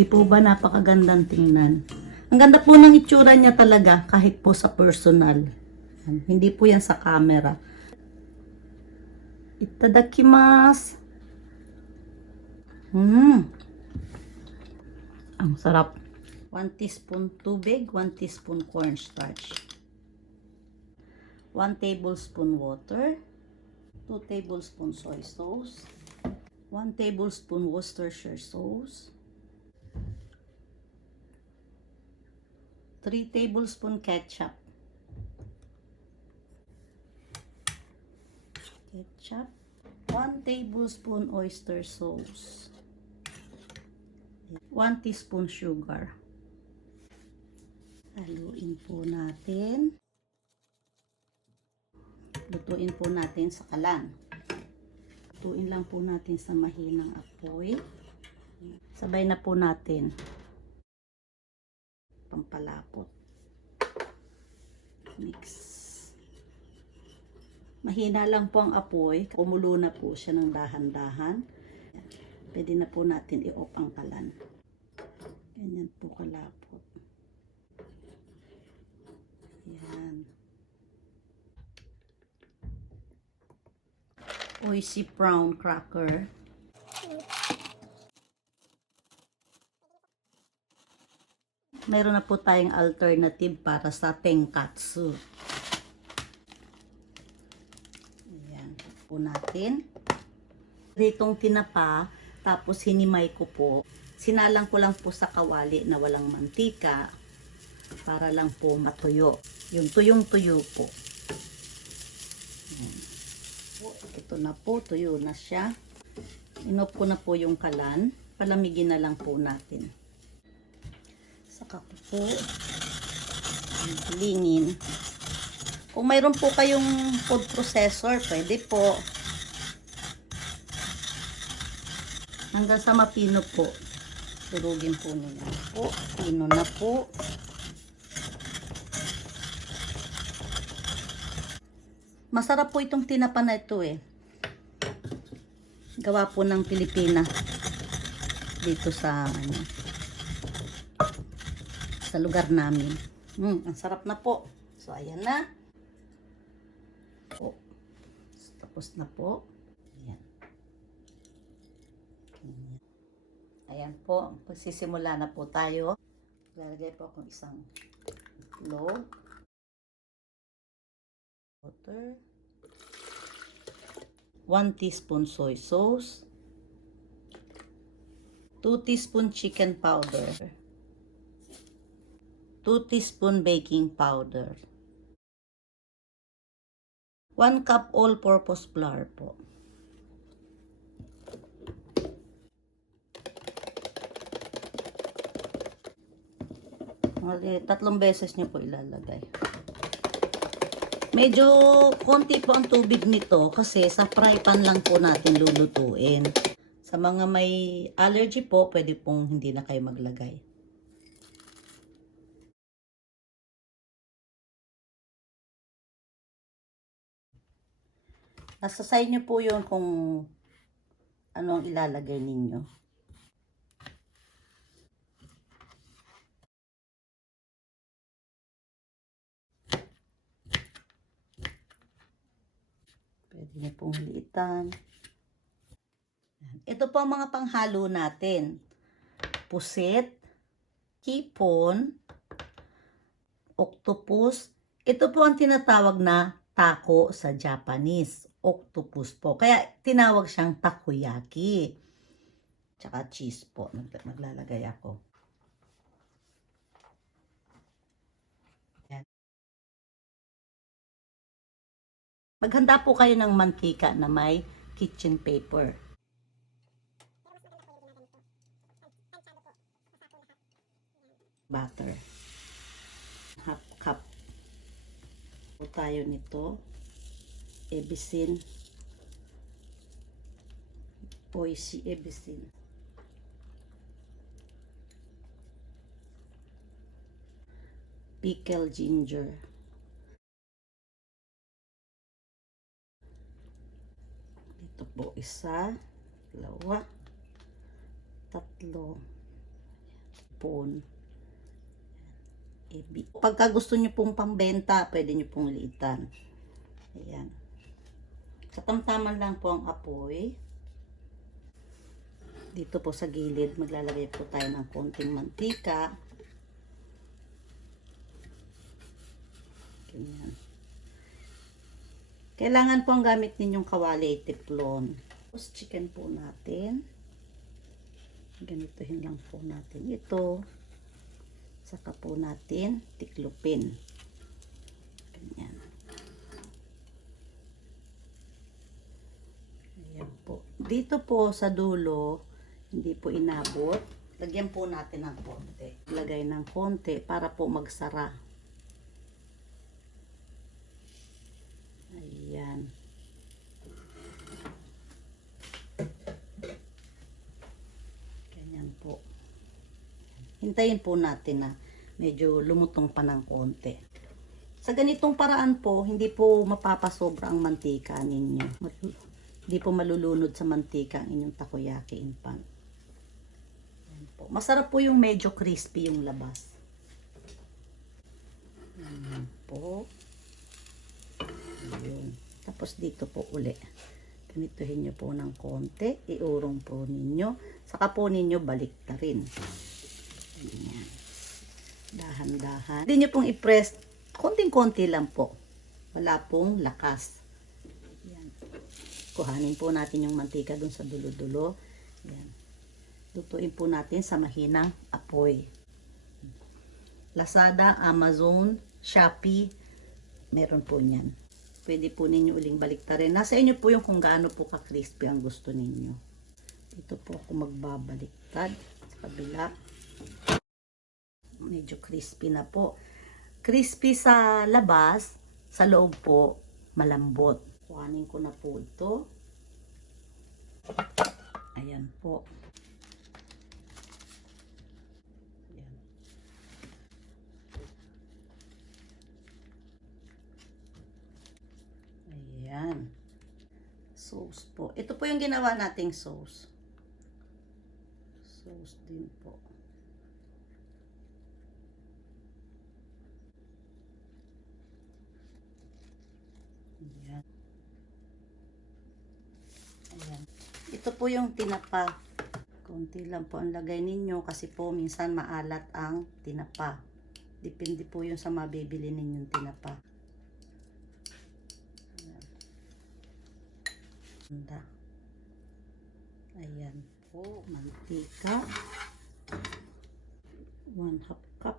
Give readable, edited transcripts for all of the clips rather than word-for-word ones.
Di po ba napakagandang tingnan? Ang ganda po ng itsura niya talaga kahit po sa personal. Hindi po yan sa camera. Itadakimasu. Ang sarap. 1 teaspoon tubig, 1 teaspoon cornstarch. 1 tablespoon water. 2 tablespoon soy sauce. 1 tablespoon Worcestershire sauce. 3 tablespoon ketchup. Ketchup. 1 tablespoon oyster sauce. 1 teaspoon sugar. Haluin po natin. Lutuin po natin sa kalan. Lutuin lang po natin sa mahinang apoy. Sabay na po natin. Pampalapot. Mix. Mahina lang po ang apoy. Kumulo na po siya ng dahan-dahan. Pwede na po natin i-off ang kalan. Ganyan po kalapot. Yan. Oishi prawn cracker. Meron na po tayong alternative para sa tenkatsu. Ayan. Po natin. Ditong tinapa, tapos hinimay ko po. Sinalang ko lang po sa kawali na walang mantika para lang po matuyo. Yung tuyong-tuyo po. Ayan. Ito na po, tuyo na siya. Inop ko na po yung kalan. Palamigin na lang po natin. Saka po lingin. Kung mayroon po kayong food processor, pwede po. Hanggang sa mapino po. Durugin po nila po. Pino na po. Masarap po itong tinapa na ito eh. Gawa po ng Pilipina. Dito sa sa lugar namin. Ang sarap na po. So, ayan na. Oh, tapos na po. Ayan. Ayan po. Magsisimula na po tayo. Lalagay po akong isang itlog. Water. 1 teaspoon soy sauce. 2 teaspoon chicken powder. 2 teaspoon baking powder. 1 cup all-purpose flour po. Tatlong beses nyo po ilalagay. Medyo konti po ang tubig nito kasi sa fry pan lang po natin lulutuin. Sa mga may allergy po, pwede pong hindi na kayo maglagay. Nasa sa inyo po yun kung ano ang ilalagay ninyo. Pwede na pong liitan. Ito po ang mga panghalo natin. Pusit, hipon, octopus. Ito po ang tinatawag na taco sa Japanese. Octopus po. Kaya tinawag siyang takoyaki. Tsaka cheese po. Maglalagay ako. Yan. Maghanda po kayo ng mantika na may kitchen paper. Butter. Half cup po tayo nito. Ebisin. Oishi ebisin. Pickled ginger. Ito po isa, dalawa, tatlo. hipon. Pagka gusto nyo pong pambenta, pwede nyo pong liitan. Ayan. Sa tamtaman lang po ang apoy. Dito po sa gilid, maglalagay po tayo ng konting mantika. Ganyan. Kailangan po ang gamit ninyong kawali, teflon. Tapos chicken po natin. Ganituhin lang po natin ito. Saka po natin tiklopin. Ganyan. Ayan po. Dito po sa dulo, hindi po inabot. Lagyan po natin ng konti. Lagay ng konti para po magsara. Ayan. Ganyan po. Hintayin po natin na medyo lumutong pa ng konti. Sa ganitong paraan po, hindi po mapapasobra ang mantika ninyo. Hindi po malulunod sa mantika ang inyong takoyaki in pan. Ayan po. Masarap po yung medyo crispy yung labas. Ayan po. Ayan. Tapos dito po uli. Ganituhin nyo po ng konti. Iurong po ninyo. Saka po ninyo baliktarin. Ayan. Dahan-dahan. Hindi nyo pong i-press. Konting-konti lang po. Wala pong lakas. Ayan. Kuhanin po natin yung mantika dun sa dulo-dulo. Ayan. Lutuin po natin sa mahinang apoy. Lazada, Amazon, Shopee. Meron po niyan. Pwede po ninyo uling baliktarin. Nasa inyo po yung kung gaano po ka-crispy ang gusto ninyo. Dito po ako magbabaliktad sa kabila. Medyo crispy na po. Crispy sa labas, sa loob po, malambot. Kuhanin ko na po ito. Ayan po. Ayan. Ayan. Sauce po. Ito po yung ginawa nating sauce. Sauce din po. Ayan. Ayan. Ito po yung tinapa. Konti lang po ang lagay ninyo kasi po minsan maalat ang tinapa. Depende po yung sa mabibili ninyong tinapa. Ayan. Ayan po, mantika. 1/2 cup.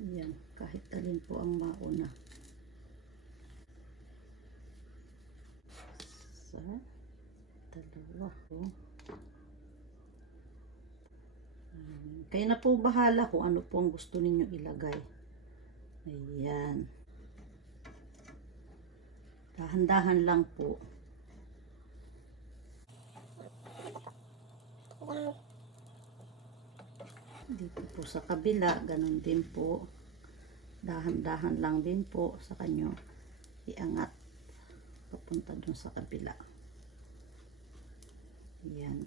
Ayan, kahit alin po ang mauna. Sa dalawa po. Kayo na po bahala kung ano po ang gusto ninyo ilagay. Ayan. Dahan-dahan lang po. Dito po sa kabila, ganun din po. Dahan-dahan lang din po sa kanyo. Iangat. Papunta dun sa kabila. Ayan.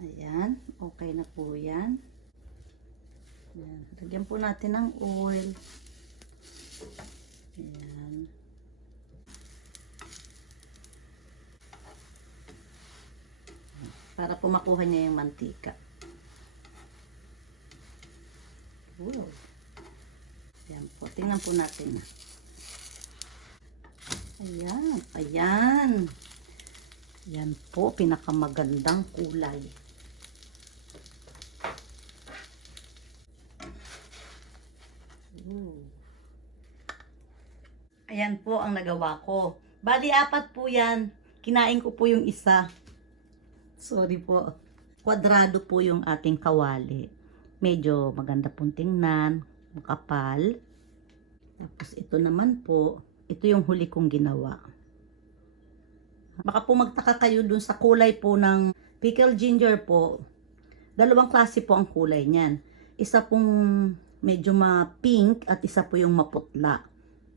Ayan. Okay na po yan. Ayan. Lagyan po natin ng oil. Ayan. Para po makuha niya yung mantika. Wow. Ayan po. Tingnan po natin. Ayan. Ayan. Ayan po. Pinakamagandang kulay. Ayan po ang nagawa ko. Bali, 4 po yan. Kinain ko po yung isa. Sorry po. Kwadrado po yung ating kawali. Medyo maganda pong tingnan. Makapal. Tapos ito naman po. Ito yung huli kong ginawa. Baka po magtaka kayo dun sa kulay po ng pickled ginger po. 2 klase po ang kulay niyan. Isa pong medyo ma-pink at isa po yung maputla.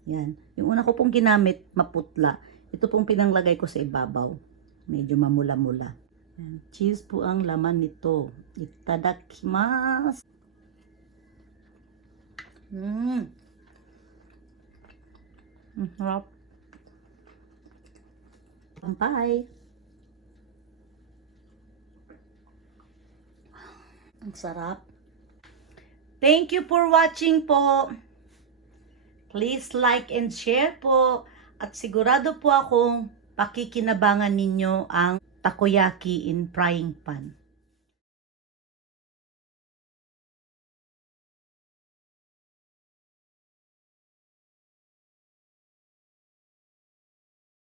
Yan. Yung una ko pong ginamit, maputla. Ito pong pinanglagay ko sa ibabaw. Medyo mamula-mula. Yan. Cheese po ang laman nito. Itadakimasu. Ang sarap. Pampay. Ang sarap. Thank you for watching po. Please like and share po. At sigurado po akong pakikinabangan ninyo ang takoyaki in frying pan.